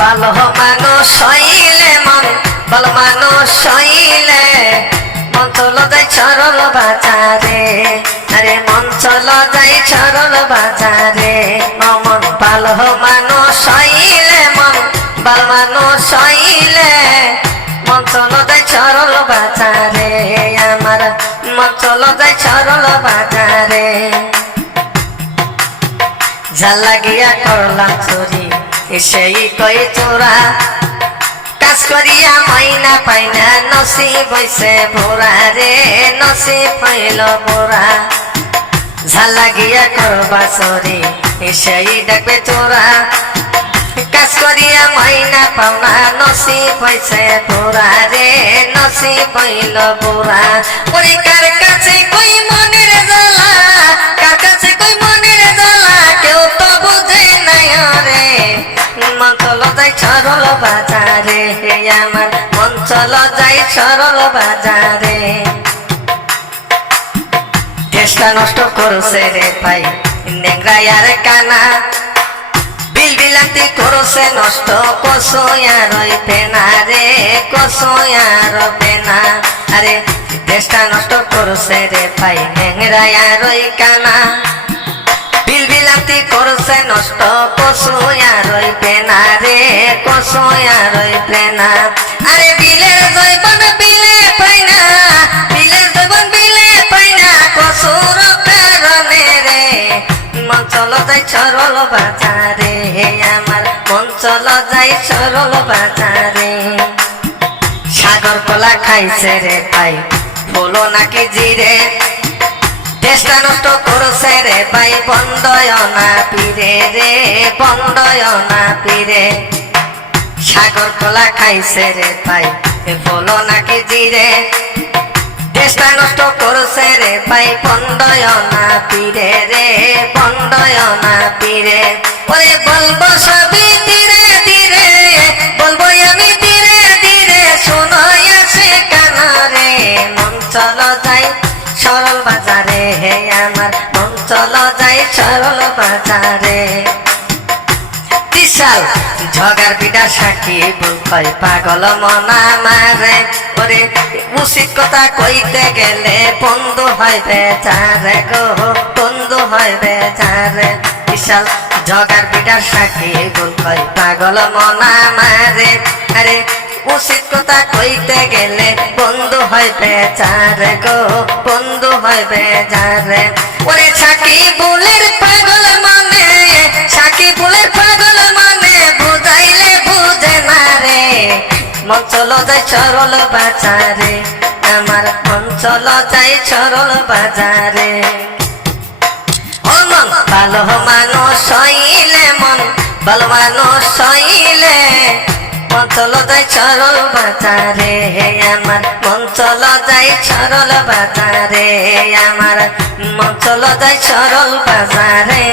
ভালো মানুষ হইলে মন ভালো মানুষ হইলে মন চলো যাই সরল বাজারে। আরে মন চলো যাই সরল বাজারে। মন ভালো মানুষ হইলে মন ভালো মানুষ হইলে মন চলো যাই সরল বাজারে। আমার মন চলো যাই সরল বাজারে। জাল লাগিয়া করলাম চুরি। সেই কই চোরা? কাজ করিয়া মাইনা পাইনা নসি বইছে ভোরা রে নসি পাইল বোরা ঝাল লাগিয়া করবা চুরি, সেই ডাকবে চোরা। কাজ করিয়া মাইনা পাওনা নসি পয়সে ভোরা রে নসি পাইল বোরা ওরে চলো যাই সরল বাজারে হে আমার মন চলো যাই সরল বাজারে। চেষ্টা নষ্ট করছে রে ভাই নেংরা আর কানা। বিল বিলাতি করছে, নষ্ট কসয়ার পেনা রে কসয়ার পেনা আরে, দেশটা নষ্ট করছে রে ভাই নেংরায়ার কানা বিল বিলাতি করছে নষ্ট কসয়ার পেনা রে কসয়ার পেনা। আরে বিলের জৈবন বিলে পাইনা বিলের জৈবন বিলে পাইনা কসুর কারণে রে। মন চলো যাই সরল বাজারে, আমার মন চলো যাই সরল বাজারে। সাগর কলা খাইছে রে ভাই, বলো নাকি জিরে? দেশটা নষ্ট করছে রে ভাই বন্ধয় না পিরে রে বন্ধয় না পিরে। সাগর কলা খাইছে রে ভাই বলো নাকি জিরে? দেশটা নষ্ট করছে রে ভাই বন্ধয় না পিরে রে বন্ধয় না পিরে। আমার মন চলো যাই সরল বাজারে। বিশাল ঝগার বিডা সাক্ষী, বুকয় পাগল মনা মারে ওরে উচিত কথা কইতে গেলে বন্ধু হয় বেচারে গো, বন্ধু হয় বেচারে। বিশাল ঝগার বিডা সাক্ষী, বুকয় পাগল মনা মারে আরে কথা কইতে গেলে বন্ধু হয় বেচারে গো, বন্ধু হয় বেচারে। ওরে সাকি বুলের পাগল মানে সাকি বুলের পাগল মানে বুঝাইলে বুঝে না রে। মন চলো যাই সরল বাজারে, আমার মন চলো যাই সরল বাজারে। ও মন, ভালো মানুষ হইলে মন, ভালো মানুষ হইলে মন চলো যাই সরল বাজারে আমার মন চলো যাই সরল বাজারে আমার মন চলো যাই সরল বাজারে।